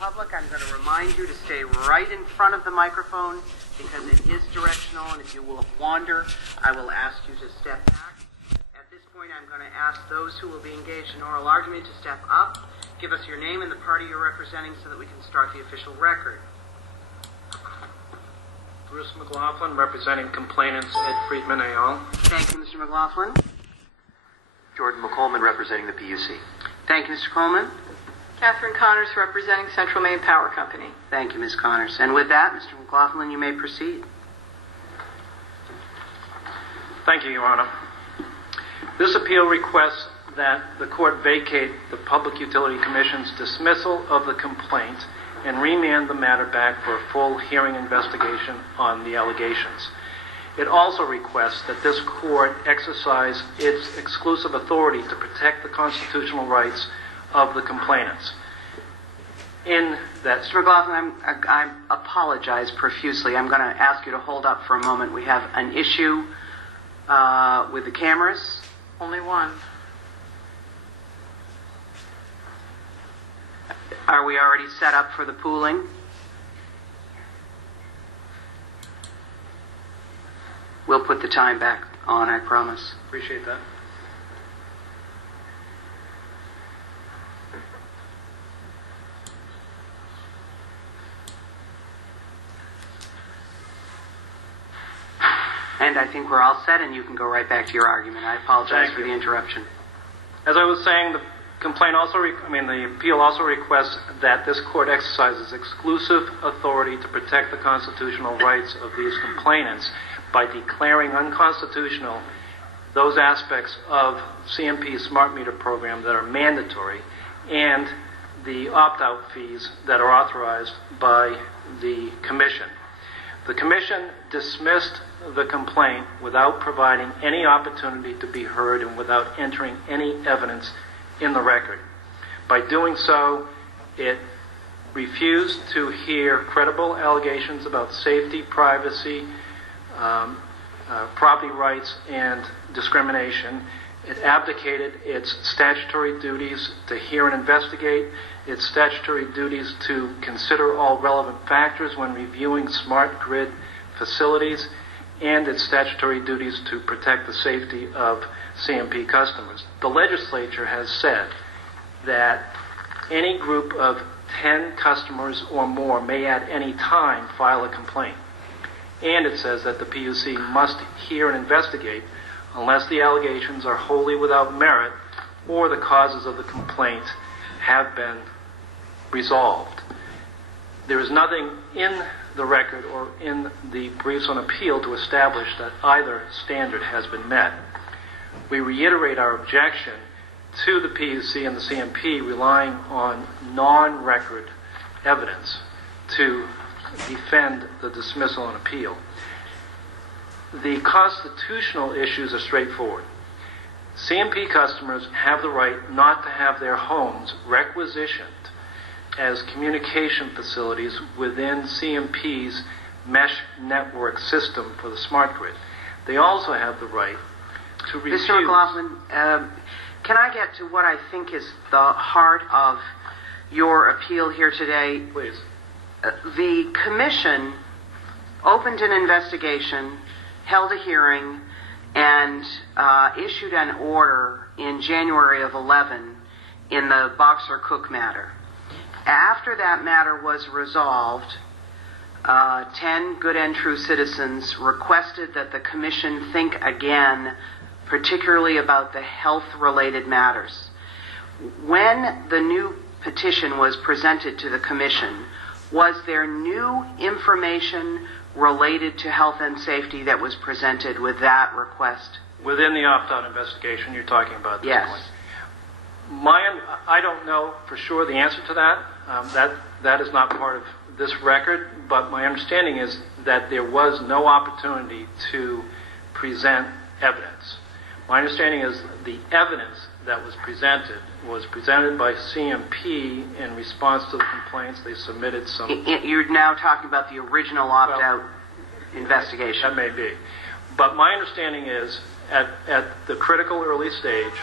public, I'm going to remind you to stay right in front of the microphone because it is directional, and if you will wander, I will ask you to step back. At this point, I'm going to ask those who will be engaged in oral argument to step up, give us your name and the party you're representing so that we can start the official record. Bruce McLaughlin, representing complainants Ed Friedman et al. Thank you, Mr. McLaughlin. Jordan McColeman, representing the PUC. Thank you, Mr. Coleman. Catherine Connors, representing Central Maine Power Company. Thank you, Ms. Connors. And with that, Mr. McLaughlin, you may proceed. Thank you, Your Honor. This appeal requests that the court vacate the Public Utility Commission's dismissal of the complaint and remand the matter back for a full hearing investigation on the allegations. It also requests that this court exercise its exclusive authority to protect the constitutional rights of the complainants. In that, Mr. McLaughlin, I apologize profusely. I'm going to ask you to hold up for a moment. We have an issue with the cameras. Only one. Are we already set up for the pooling? We'll put the time back on, I promise. appreciate that. And I think we're all set, and you can go right back to your argument. I apologize for the interruption. As I was saying, the complaint also, the appeal also requests that this court exercises exclusive authority to protect the constitutional rights of these complainants by declaring unconstitutional those aspects of CMP's smart meter program that are mandatory and the opt-out fees that are authorized by the Commission. The Commission dismissed the complaint without providing any opportunity to be heard and without entering any evidence in the record. By doing so, it refused to hear credible allegations about safety, privacy, property rights, and discrimination. It abdicated its statutory duties to hear and investigate, its statutory duties to consider all relevant factors when reviewing smart grid facilities, and its statutory duties to protect the safety of CMP customers. The legislature has said that any group of 10 customers or more may at any time file a complaint. And it says that the PUC must hear and investigate unless the allegations are wholly without merit or the causes of the complaint have been resolved. There is nothing in the record or in the briefs on appeal to establish that either standard has been met. We reiterate our objection to the PUC and the CMP relying on non-record evidence to defend the dismissal and appeal. The constitutional issues are straightforward. CMP customers have the right not to have their homes requisitioned as communication facilities within CMP's mesh network system for the smart grid. They also have the right to refuse... Mr. McLaughlin, can I get to what I think is the heart of your appeal here today? Please. The Commission opened an investigation, held a hearing, and issued an order in January of 11 in the Boxer-Cook matter. After that matter was resolved, 10 good and true citizens requested that the Commission think again, particularly about the health-related matters. When the new petition was presented to the Commission, was there new information related to health and safety that was presented with that request? Within the opt-out investigation you're talking about at this yes. point. I don't know for sure the answer to that. That is not part of this record, but my understanding is that there was no opportunity to present evidence. My understanding is the evidence that was presented by CMP in response to the complaints. They submitted some... You're now talking about the original opt-out investigation. That may be. But my understanding is at the critical early stage,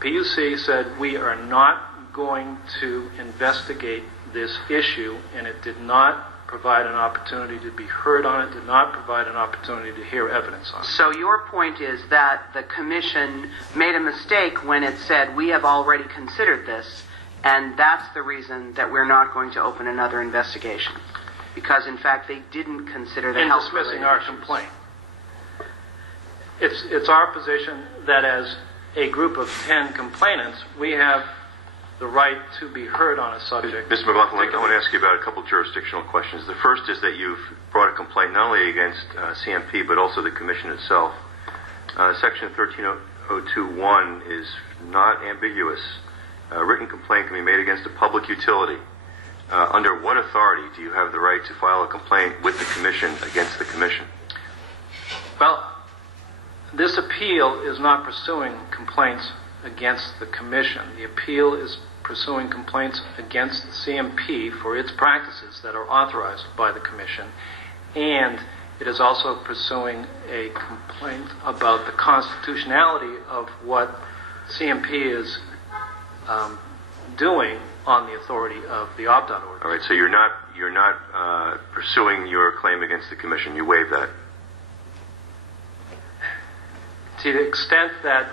the PUC said we are not going to investigate this issue, and it did not provide an opportunity to be heard on it, did not provide an opportunity to hear evidence on it. So your point is that the Commission made a mistake when it said, we have already considered this, and that's the reason that we're not going to open another investigation. Because, in fact, they didn't consider the in health-related dismissing our issues. complaint. It's our position that as a group of 10 complainants, we have the right to be heard on a subject. Mr. McLaughlin, I want to ask you about a couple jurisdictional questions. The first is that you've brought a complaint not only against CMP, but also the Commission itself. Section 13021 is not ambiguous. A written complaint can be made against a public utility. Under what authority do you have the right to file a complaint with the Commission against the Commission? Well, this appeal is not pursuing complaints against the Commission. The appeal is pursuing complaints against the CMP for its practices that are authorized by the Commission, and it is also pursuing a complaint about the constitutionality of what CMP is doing on the authority of the opt-out order. All right, so you're not pursuing your claim against the Commission. You waive that. To the extent that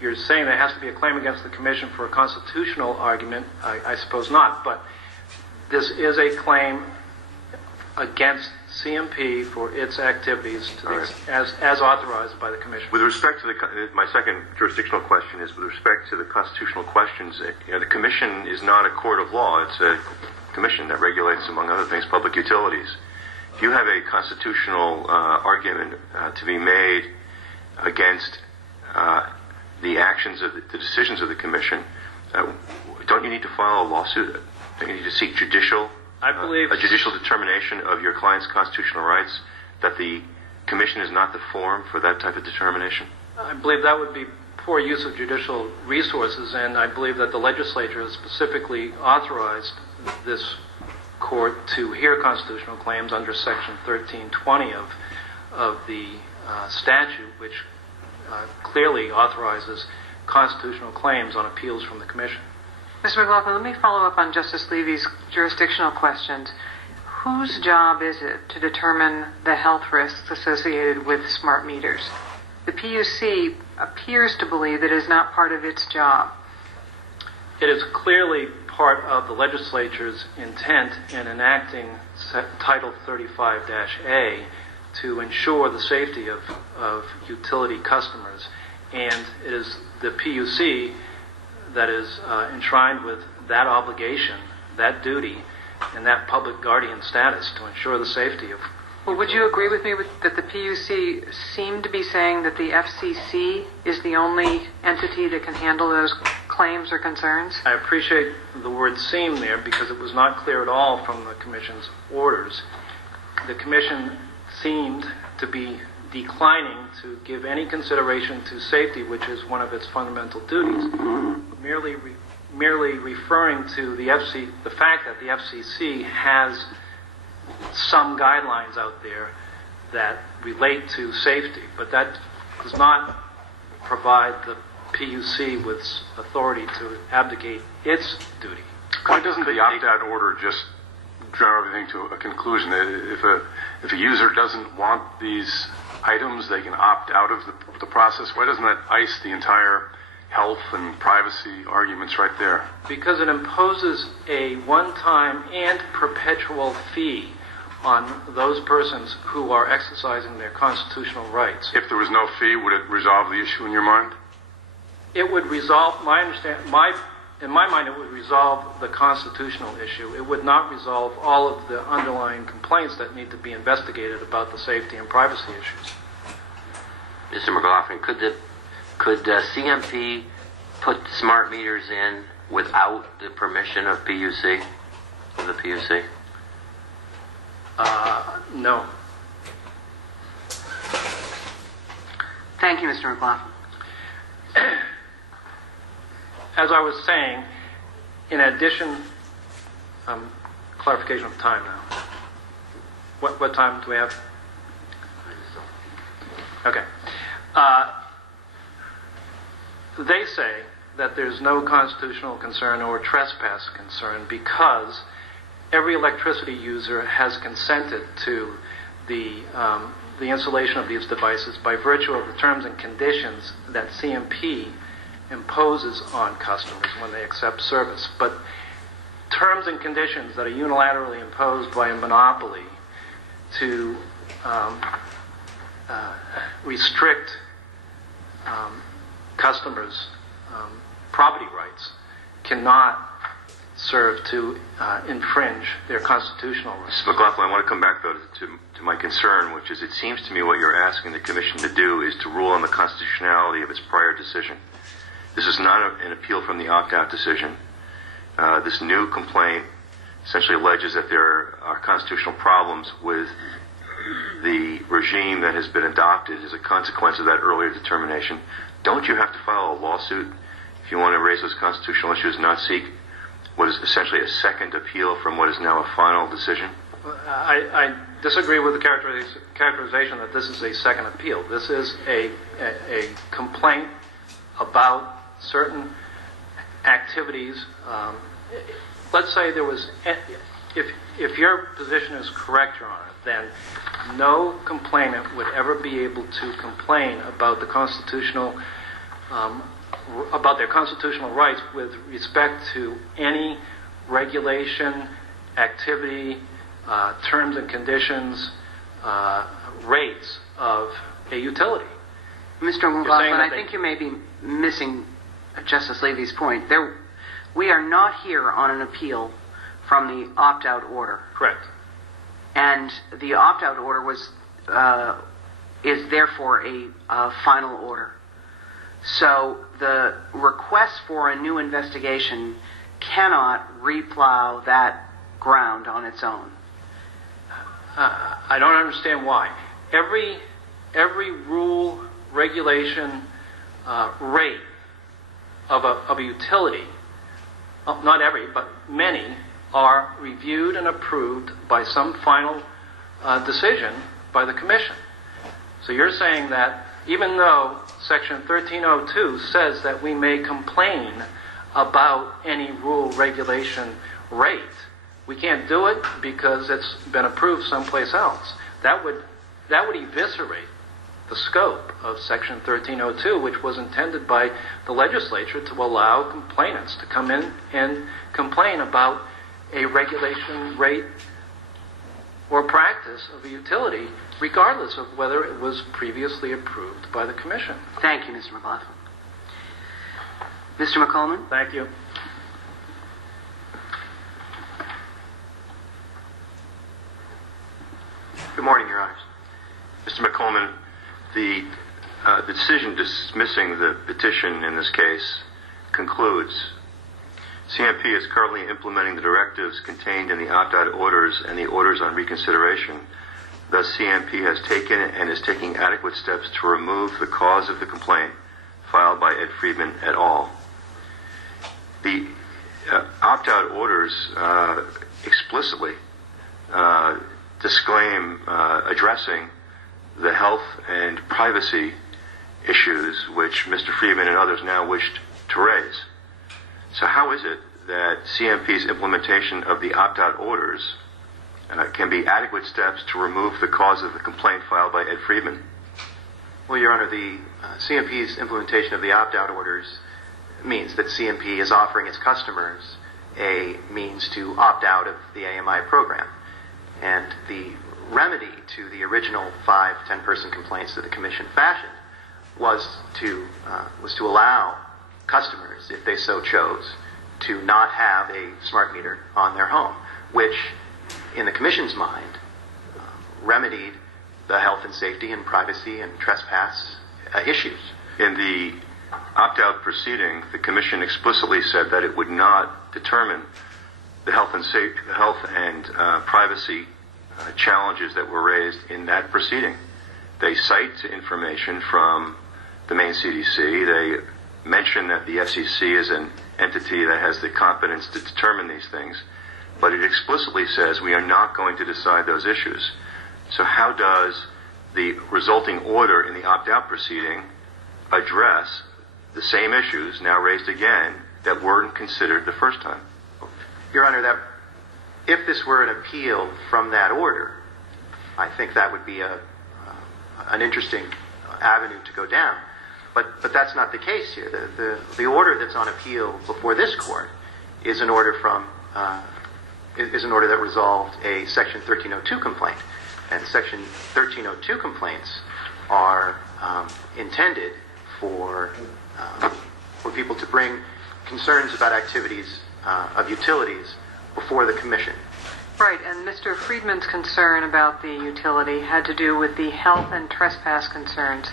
you're saying there has to be a claim against the Commission for a constitutional argument, I suppose not. But this is a claim against CMP for its activities as authorized by the Commission. With respect to my second jurisdictional question is with respect to the constitutional questions. The Commission is not a court of law. It's a commission that regulates, among other things, public utilities. If you have a constitutional argument to be made against the actions of the decisions of the Commission, don't you need to file a lawsuit? Don't you need to seek a judicial determination of your client's constitutional rights, that the Commission is not the forum for that type of determination? I believe that would be poor use of judicial resources, and I believe that the legislature has specifically authorized this court to hear constitutional claims under Section 1320 of the statute, which clearly authorizes constitutional claims on appeals from the Commission. Mr. McLaughlin, let me follow up on Justice Levy's jurisdictional questions. Whose job is it to determine the health risks associated with smart meters? The PUC appears to believe that it is not part of its job. It is clearly part of the legislature's intent in enacting Title 35-A to ensure the safety of utility customers. And it is the PUC that is enshrined with that obligation, that duty, and that public guardian status to ensure the safety of. Well, would you agree with me that the PUC seemed to be saying that the FCC is the only entity that can handle those claims or concerns? I appreciate the word "seem" there because it was not clear at all from the Commission's orders. The Commission seemed to be declining to give any consideration to safety, which is one of its fundamental duties, merely referring to the fact that the FCC has some guidelines out there that relate to safety, but that does not provide the PUC with authority to abdicate its duty. Why doesn't the opt-out order just draw everything to a conclusion? If a user doesn't want these items, they can opt out of the process. Why doesn't that ice the entire health and privacy arguments right there? Because it imposes a one-time and perpetual fee on those persons who are exercising their constitutional rights. If there was no fee, would it resolve the issue in your mind? It would resolve, in my mind, it would resolve the constitutional issue. It would not resolve all of the underlying complaints that need to be investigated about the safety and privacy issues. Mr. McLaughlin, could CMP put smart meters in without the permission of the PUC? No. Thank you, Mr. McLaughlin. As I was saying, in addition, clarification of time now. What time do we have? Okay. They say that there's no constitutional concern or trespass concern because every electricity user has consented to the installation of these devices by virtue of the terms and conditions that CMP imposes on customers when they accept service. But terms and conditions that are unilaterally imposed by a monopoly to restrict customers' property rights cannot serve to infringe their constitutional rights. Mr. McLaughlin, I want to come back, though, to my concern, which is it seems to me what you're asking the Commission to do is to rule on the constitutionality of its prior decision. This is not an appeal from the opt-out decision. This new complaint essentially alleges that there are constitutional problems with the regime that has been adopted as a consequence of that earlier determination. Don't you have to file a lawsuit if you want to raise those constitutional issues, not seek what is essentially a second appeal from what is now a final decision? I disagree with the characterization that this is a second appeal. This is a complaint about certain activities. Let's say there was, if your position is correct, Your Honor, then no complainant would ever be able to complain about the constitutional, about their constitutional rights with respect to any regulation, activity, terms and conditions, rates of a utility. Mr. McLaughlin, I think you may be missing Justice Levy's point. We are not here on an appeal from the opt-out order. Correct. And the opt-out order is therefore a final order. So the request for a new investigation cannot replow that ground on its own. I don't understand why. Every rule, regulation, rate of a utility, not every, but many, are reviewed and approved by some final decision by the Commission. So you're saying that even though Section 1302 says that we may complain about any rule, regulation, rate, we can't do it because it's been approved someplace else. That would eviscerate the scope of Section 1302, which was intended by the legislature to allow complainants to come in and complain about a regulation, rate, or practice of a utility, regardless of whether it was previously approved by the Commission. Thank you, Mr. McLaughlin. Mr. McCollum? Thank you. Good morning, Your Honors. Mr. McColeman, the decision dismissing the petition in this case concludes, CMP is currently implementing the directives contained in the opt-out orders and the orders on reconsideration. Thus, CMP has taken and is taking adequate steps to remove the cause of the complaint filed by Ed Friedman et al. The opt-out orders explicitly disclaim addressing the health and privacy issues which Mr. Friedman and others now wished to raise. So how is it that CMP's implementation of the opt-out orders can be adequate steps to remove the cause of the complaint filed by Ed Friedman? Well, Your Honor, the CMP's implementation of the opt-out orders means that CMP is offering its customers a means to opt out of the AMI program. And the remedy to the original 5 10-person complaints that the Commission fashioned was to allow customers, if they so chose, to not have a smart meter on their home, which, in the Commission's mind, remedied the health and safety and privacy and trespass issues. In the opt-out proceeding, the Commission explicitly said that it would not determine the health and privacy challenges that were raised in that proceeding. They cite information from the Maine CDC. They mention that the FCC is an entity that has the competence to determine these things, but it explicitly says we are not going to decide those issues. So how does the resulting order in the opt-out proceeding address the same issues now raised again that weren't considered the first time. Your Honor, that if this were an appeal from that order, I think that would be an interesting avenue to go down. But that's not the case here. The order that's on appeal before this court is an order that resolved a Section 1302 complaint, and Section 1302 complaints are intended for people to bring concerns about activities of utilities before the commission. Right, and Mr. Friedman's concern about the utility had to do with the health and trespass concerns.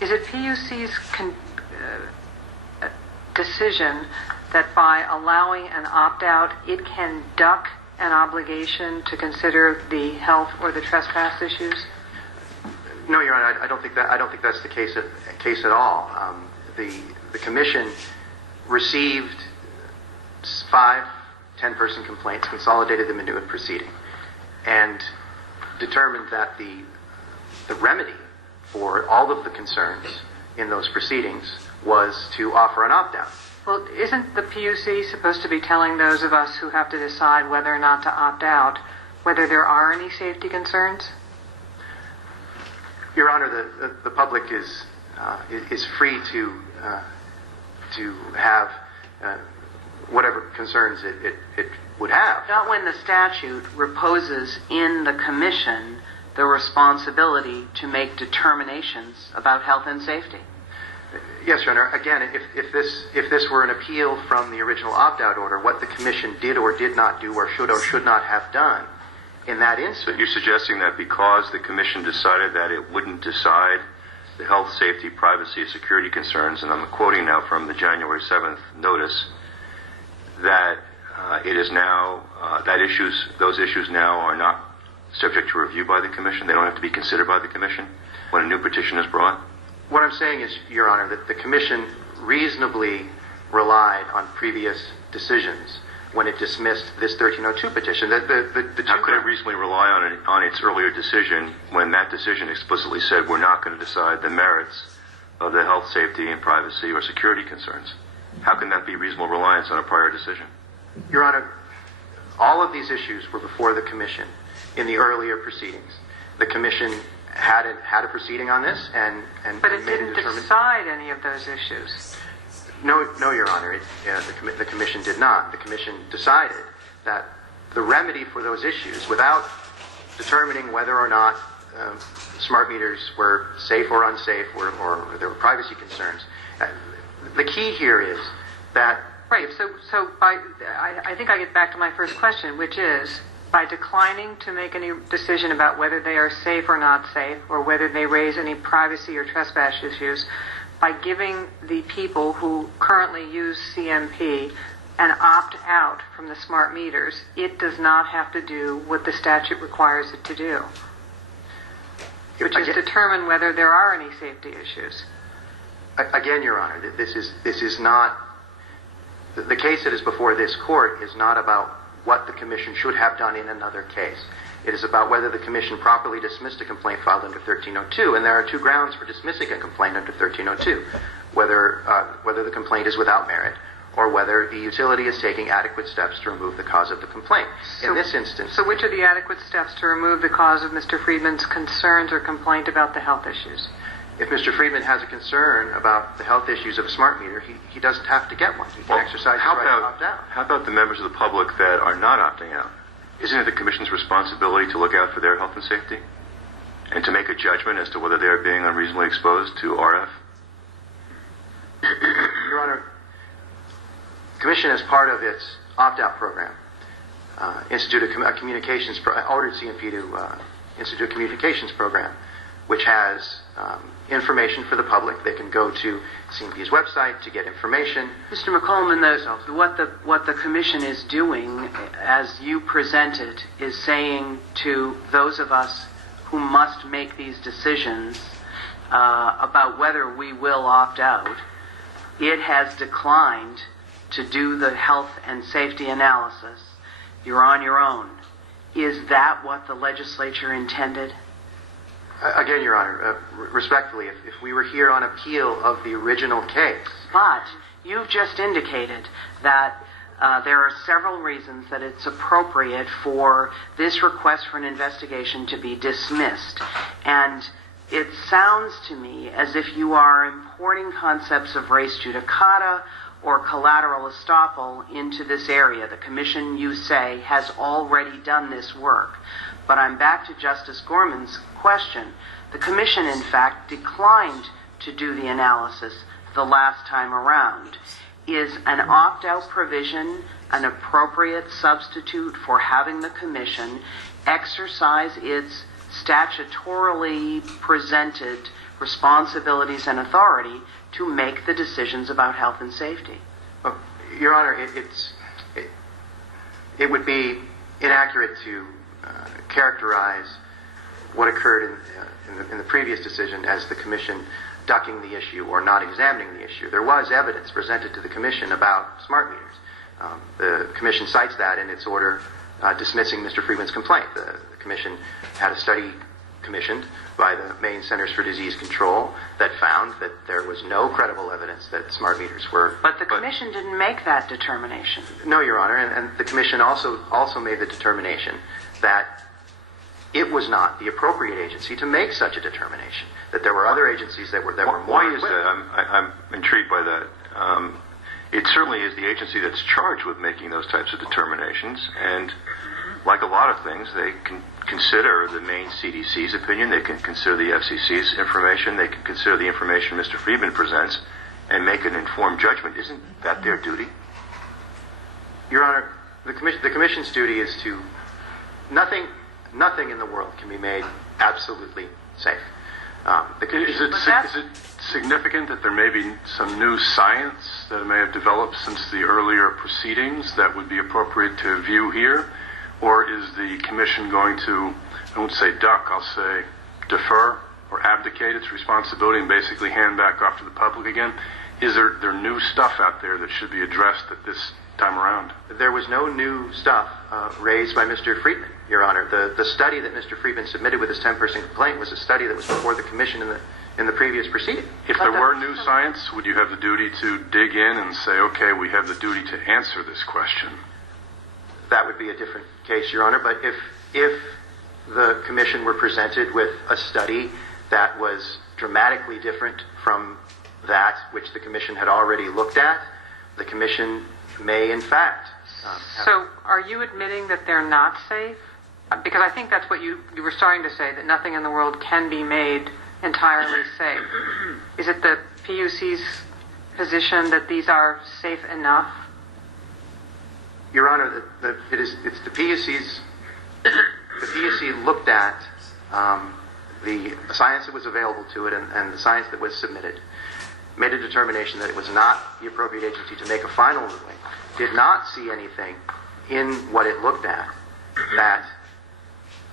Is it PUC's decision that by allowing an opt-out, it can duck an obligation to consider the health or the trespass issues? No, Your Honor, I don't think that's the case at all. The commission received 5 10-person complaints, consolidated them into a proceeding, and determined that the remedy for all of the concerns in those proceedings was to offer an opt-out. Well, isn't the PUC supposed to be telling those of us who have to decide whether or not to opt out whether there are any safety concerns? Your Honor, the public is free to have whatever concerns it would have. Not when the statute reposes in the commission the responsibility to make determinations about health and safety. Yes, Your Honor. Again, if this were an appeal from the original opt-out order, what the commission did or did not do or should not have done in that instance. But you're suggesting that because the commission decided that it wouldn't decide the health, safety, privacy, and security concerns, and I'm quoting now from the January 7th notice, that it is now those issues now are not subject to review by the commission. They don't have to be considered by the commission when a new petition is brought. What I'm saying is, Your Honor, that the commission reasonably relied on previous decisions when it dismissed this 1302 petition. How could it reasonably rely on its earlier decision when that decision explicitly said we're not going to decide the merits of the health, safety, and privacy or security concerns? How can that be reasonable reliance on a prior decision? Your Honor, all of these issues were before the commission in the earlier proceedings. The commission had a proceeding on this and but it made didn't a determination. decide any of those issues. No, Your Honor. The commission did not. The commission decided that the remedy for those issues, without determining whether or not smart meters were safe or unsafe or there were privacy concerns, the key here is that... Right, so I think I get back to my first question, which is, by declining to make any decision about whether they are safe or not safe, or whether they raise any privacy or trespass issues, by giving the people who currently use CMP an opt-out from the smart meters, it does not have to do what the statute requires it to do, which is determine whether there are any safety issues. Again, Your Honor, this is not... The case that is before this court is not about what the commission should have done in another case. It is about whether the commission properly dismissed a complaint filed under 1302, and there are 2 grounds for dismissing a complaint under 1302, whether the complaint is without merit or whether the utility is taking adequate steps to remove the cause of the complaint. In this instance... So which are the adequate steps to remove the cause of Mr. Friedman's concerns or complaint about the health issues? If Mr. Friedman has a concern about the health issues of a smart meter, he doesn't have to get one. He can exercise his right to opt out. How about the members of the public that are not opting out? Isn't it the commission's responsibility to look out for their health and safety and to make a judgment as to whether they are being unreasonably exposed to RF? Your Honor, the commission, as part of its opt-out program, instituted ordered CMP to institute a communications program, which has information for the public. They can go to CMP's website to get information. Mr. McCollum, what the commission is doing, as you presented, is saying to those of us who must make these decisions about whether we will opt out, it has declined to do the health and safety analysis. You're on your own. Is that what the legislature intended? Again, Your Honor, respectfully, if we were here on appeal of the original case. But you've just indicated that there are several reasons that it's appropriate for this request for an investigation to be dismissed. And it sounds to me as if you are importing concepts of res judicata or collateral estoppel into this area. The Commission, you say, has already done this work. But I'm back to Justice Gorman's question. The Commission, in fact, declined to do the analysis the last time around. Is an opt-out provision an appropriate substitute for having the Commission exercise its statutorily presented responsibilities and authority to make the decisions about health and safety? Well, Your Honor, it would be inaccurate to characterize what occurred in the previous decision as the Commission ducking the issue or not examining the issue. There was evidence presented to the Commission about smart meters. The Commission cites that in its order dismissing Mr. Friedman's complaint. The Commission had a study commissioned by the Maine Centers for Disease Control that found that there was no credible evidence that smart meters were... But the Commission didn't make that determination. No, Your Honor, and the Commission also made the determination that it was not the appropriate agency to make such a determination, that there were other agencies that were more... Why is that? I'm intrigued by that. It certainly is the agency that's charged with making those types of determinations, and like a lot of things, they can consider the Maine CDC's opinion, they can consider the FCC's information, they can consider the information Mr. Friedman presents, and make an informed judgment. Isn't that their duty? Your Honor, the Commission's duty is to... Nothing in the world can be made absolutely safe. Is it significant that there may be some new science that may have developed since the earlier proceedings that would be appropriate to view here? Or is the Commission going to, I won't say duck, I'll say defer or abdicate its responsibility and basically hand back off to the public again? Is there new stuff out there that should be addressed at this time around? There was no new stuff raised by Mr. Friedman, Your Honor. The study that Mr. Friedman submitted with his 10-person complaint was a study that was before the Commission in the previous proceeding. If there were new science, would you have the duty to dig in and say, okay, we have the duty to answer this question? That would be a different case, Your Honor. But if the Commission were presented with a study that was dramatically different from that which the Commission had already looked at, the Commission may, in fact... So are you admitting that they're not safe? Because I think that's what you were starting to say, that nothing in the world can be made entirely safe. Is it the PUC's position that these are safe enough? Your Honor, it's the PUC's... The PUC looked at the science that was available to it and the science that was submitted, made a determination that it was not the appropriate agency to make a final ruling, did not see anything in what it looked at that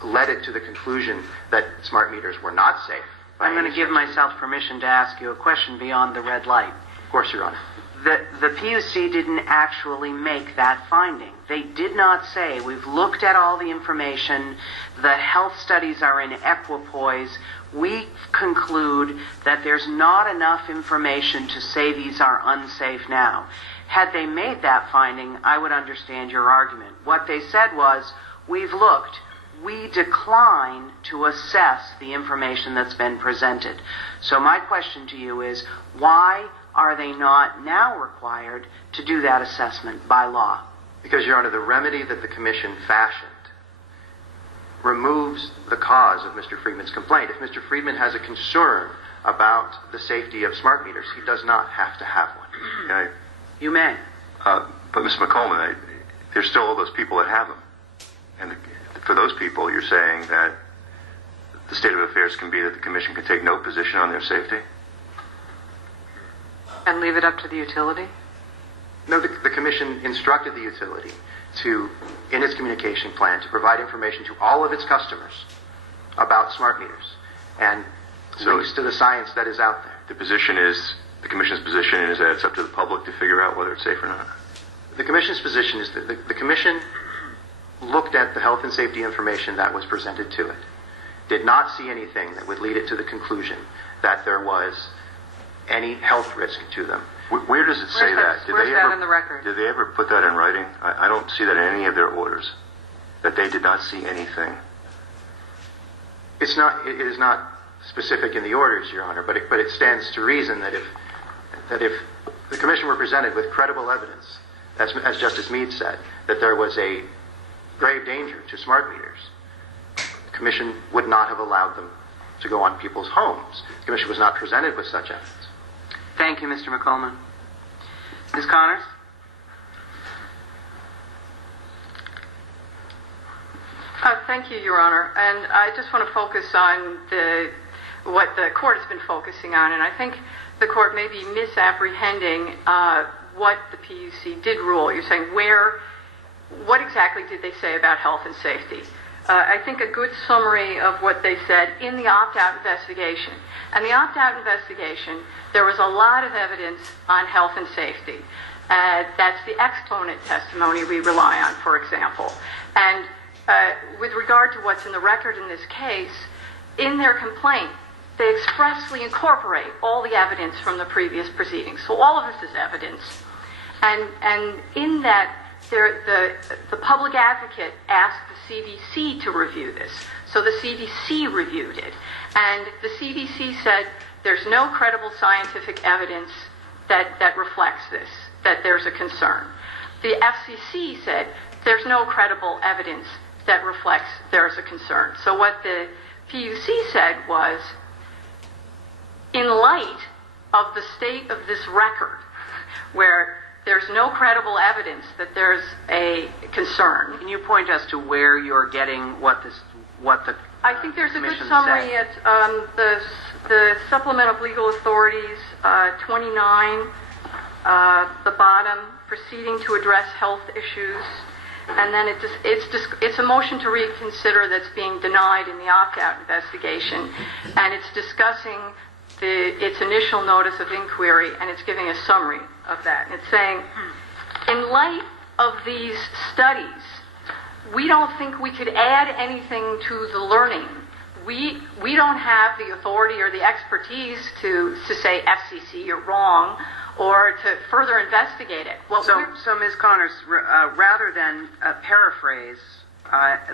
led it to the conclusion that smart meters were not safe. I'm going to give myself permission to ask you a question beyond the red light. Of course, Your Honor. The PUC didn't actually make that finding. They did not say, we've looked at all the information, the health studies are in equipoise, we conclude that there's not enough information to say these are unsafe now. Had they made that finding, I would understand your argument. What they said was, we've looked, we decline to assess the information that's been presented. So my question to you is, why are they not now required to do that assessment by law? Because, Your Honor, the remedy that the Commission fashioned removes the cause of Mr. Friedman's complaint. If Mr. Friedman has a concern about the safety of smart meters, he does not have to have one. You may. But, Mr. McColeman, there's still all those people that have them. And for those people, you're saying that the state of affairs can be that the Commission can take no position on their safety? And leave it up to the utility? No, the Commission instructed the utility to, in its communication plan, to provide information to all of its customers about smart meters and links to the science that is out there. The Commission's position is that it's up to the public to figure out whether it's safe or not? The Commission's position is that the Commission looked at the health and safety information that was presented to it did not see anything that would lead it to the conclusion that there was any health risk to them. Where does it say that? Where's that in the record? Did they ever put that in writing? I don't see that in any of their orders, that they did not see anything. It is not specific in the orders, Your Honor, but it stands to reason that if the Commission were presented with credible evidence, as Justice Meade said, that there was a grave danger to smart meters, the Commission would not have allowed them to go on people's homes. The Commission was not presented with such evidence. Thank you, Mr. McColeman. Ms. Connors? Thank you, Your Honor. And I just want to focus on what the court has been focusing on. And I think the court may be misapprehending what the PUC did rule. You're saying what exactly did they say about health and safety? I think a good summary of what they said in the opt-out investigation. And the opt-out investigation, there was a lot of evidence on health and safety. That's the exponent testimony we rely on, for example. And with regard to what's in the record in this case, in their complaint, they expressly incorporate all the evidence from the previous proceedings. So all of this is evidence. And in that, the public advocate asked the CDC to review this. So the CDC reviewed it. And the CDC said there's no credible scientific evidence that reflects this, that there's a concern. The FCC said there's no credible evidence that reflects there's a concern. So what the PUC said was, in light of the state of this record, where there's no credible evidence that there's a concern. Can you point us to where you're getting what the I think there's a good Commission summary said? at the Supplement of Legal Authorities, 29, the bottom, proceeding to address health issues. And then it's a motion to reconsider that's being denied in the opt-out investigation. And it's discussing its initial notice of inquiry, and it's giving a summary of that. And it's saying, in light of these studies, we don't think we could add anything to the learning. We don't have the authority or the expertise to say, FCC, you're wrong, or to further investigate it. Well, so Ms. Connors, rather than paraphrase,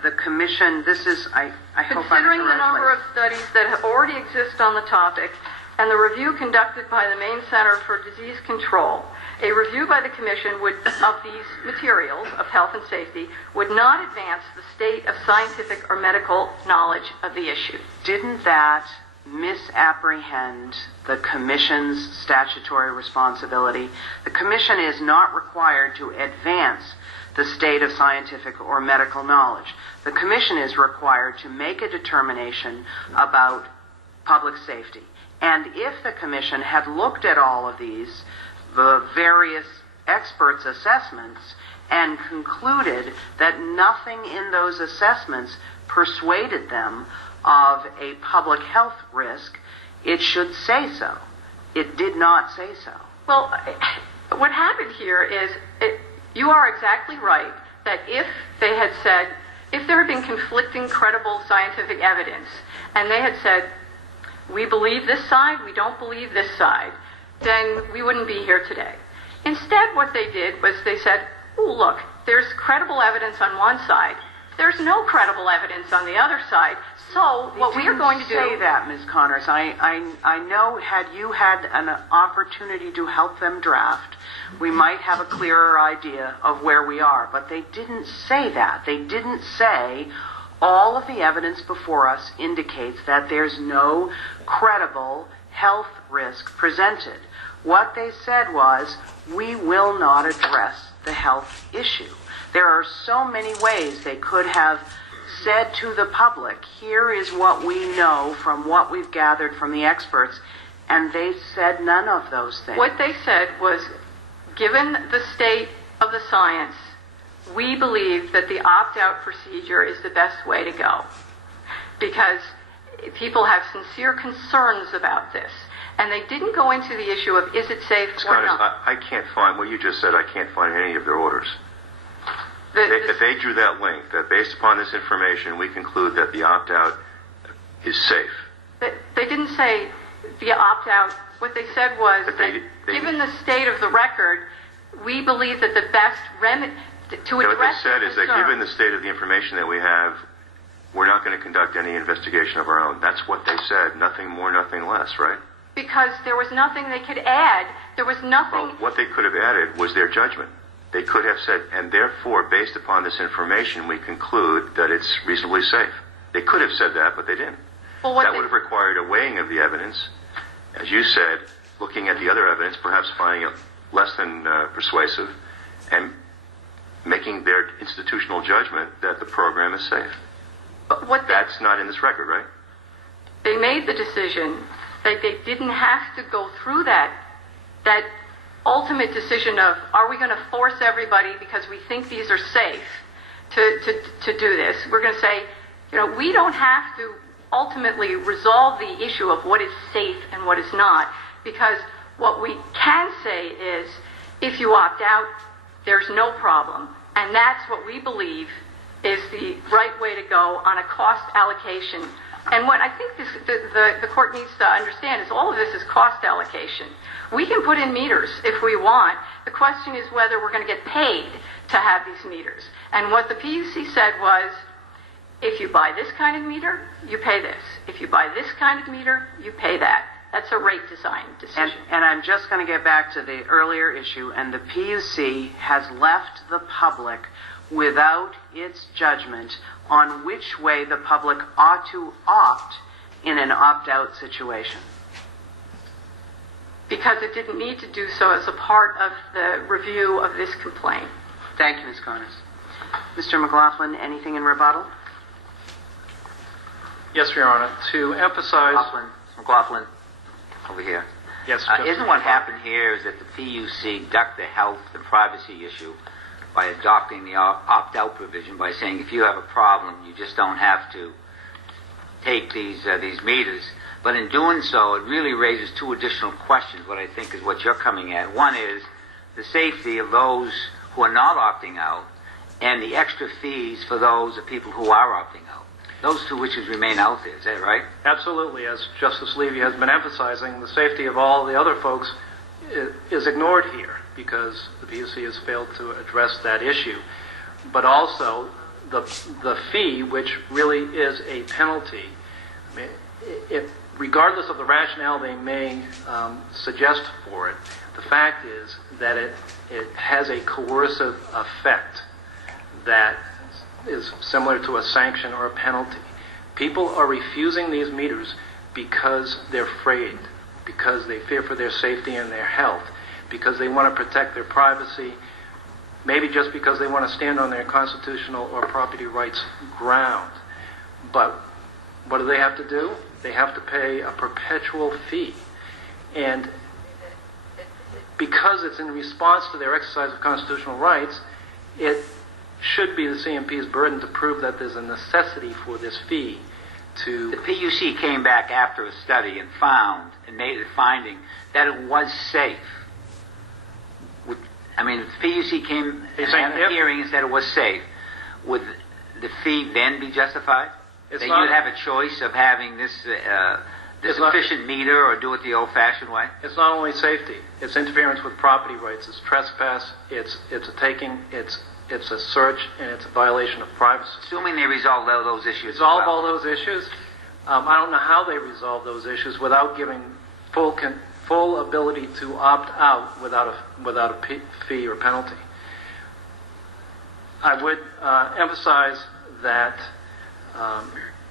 the Commission, this is, I hope I'm considering in the number of studies that already exist on the topic, and the review conducted by the Maine Center for Disease Control, a review by the Commission of these materials of health and safety would not advance the state of scientific or medical knowledge of the issue. Didn't that misapprehend the Commission's statutory responsibility? The Commission is not required to advance the state of scientific or medical knowledge. The Commission is required to make a determination about public safety. And if the Commission had looked at all of these, the various experts' assessments, and concluded that nothing in those assessments persuaded them of a public health risk, it should say so. It did not say so. Well, what happened here is, you are exactly right, that if they had said, if there had been conflicting credible scientific evidence, and they had said, we believe this side, we don't believe this side, then we wouldn't be here today. Instead, what they did was they said, oh, look, there's credible evidence on one side, there's no credible evidence on the other side, so what we are going to do... say that, Ms. Connors. I know had you had an opportunity to help them draft, we might have a clearer idea of where we are, but they didn't say that. They didn't say all of the evidence before us indicates that there's no credible health risk presented. What they said was, we will not address the health issue. There are so many ways they could have said to the public, here is what we know from what we've gathered from the experts, and they said none of those things. What they said was, given the state of the science, we believe that the opt-out procedure is the best way to go, because people have sincere concerns about this. And they didn't go into the issue of, is it safe or not? I can't find what you just said. I can't find any of their orders. If they drew that link, that based upon this information, we conclude that the opt-out is safe. They didn't say the opt-out. What they said was that given the state of the record, we believe that the best remedy to address what they said is that given the concern, state of the information that we have, we're not going to conduct any investigation of our own. That's what they said. Nothing more, nothing less, right? because there was nothing they could add. There was nothing. Well, what they could have added was their judgment. They could have said, and therefore, based upon this information, we conclude that it's reasonably safe. They could have said that, but they didn't. Well, that would have required a weighing of the evidence. As you said, looking at the other evidence, perhaps finding it less than persuasive, and making their institutional judgment that the program is safe. But that's not in this record, right? They made the decision that they didn't have to go through that ultimate decision of, are we going to force everybody because we think these are safe to do this? We're going to say, we don't have to ultimately resolve the issue of what is safe and what is not, because what we can say is, if you opt out, there's no problem. And that's what we believe is the right way to go on a cost allocation. And what I think the court needs to understand is all of this is cost allocation. We can put in meters if we want. The question is whether we're going to get paid to have these meters. And what the PUC said was, if you buy this kind of meter, you pay this. If you buy this kind of meter, you pay that. That's a rate design decision. And I'm just going to get back to the earlier issue, and the PUC has left the public without its judgment on which way the public ought to opt in an opt-out situation. Because it didn't need to do so as a part of the review of this complaint. Thank you, Ms. Connors. Mr. McLaughlin, anything in rebuttal? Yes, Your Honor. To emphasize... McLaughlin, over here. Yes, isn't what happened here is that the PUC ducked the health and privacy issue by adopting the opt-out provision by saying if you have a problem, you just don't have to take these meters. But in doing so, it really raises two additional questions, what I think is what you're coming at. One is the safety of those who are not opting out and the extra fees for those people who are opting out. Those two issues remain out there, is that right? Absolutely. As Justice Levy has been emphasizing, the safety of all the other folks is ignored here because the PUC has failed to address that issue. But also, the fee, which really is a penalty, regardless of the rationale they may suggest for it, the fact is that it has a coercive effect that is similar to a sanction or a penalty. People are refusing these meters because they're afraid, because they fear for their safety and their health, because they want to protect their privacy, maybe just because they want to stand on their constitutional or property rights ground. But what do they have to do? They have to pay a perpetual fee. And because it's in response to their exercise of constitutional rights, it should be the CMP's burden to prove that there's a necessity for this fee to... The PUC came back after a study and found and made a finding that it was safe. I mean, if the PUC came and had a hearing and said it was safe, would the fee then be justified? That you would have a choice of having this efficient meter or do it the old-fashioned way? It's not only safety. It's interference with property rights. It's trespass. It's a taking. It's a search, and it's a violation of privacy. Assuming they resolve all those issues. Resolve all those issues? I don't know how they resolve those issues without giving full ability to opt out without a fee or penalty. I would emphasize that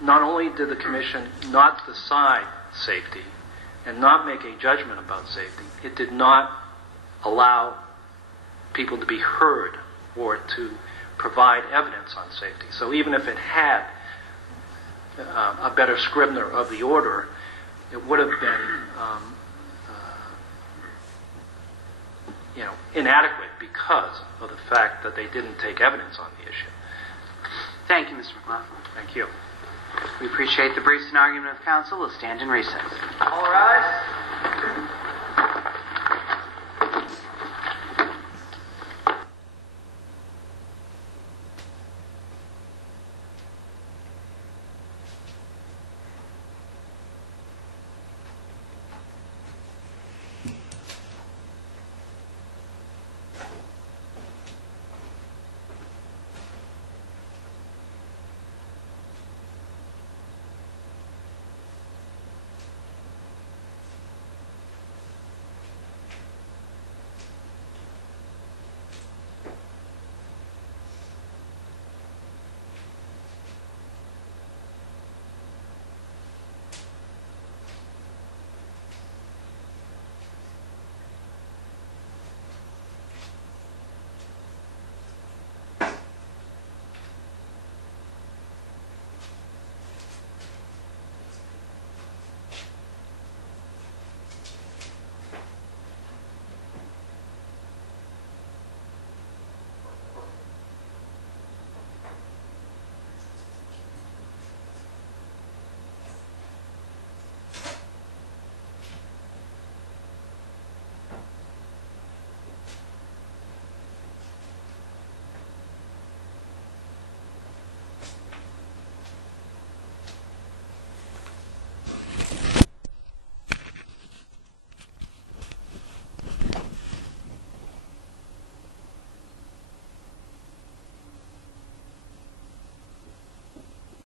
not only did the Commission not decide safety and not make a judgment about safety, it did not allow people to be heard or to provide evidence on safety. So even if it had a better scrivener of the order, it would have been inadequate because of the fact that they didn't take evidence on the issue. Thank you, Mr. McLaughlin. Thank you. We appreciate the briefs and argument of counsel. We'll stand in recess. All rise.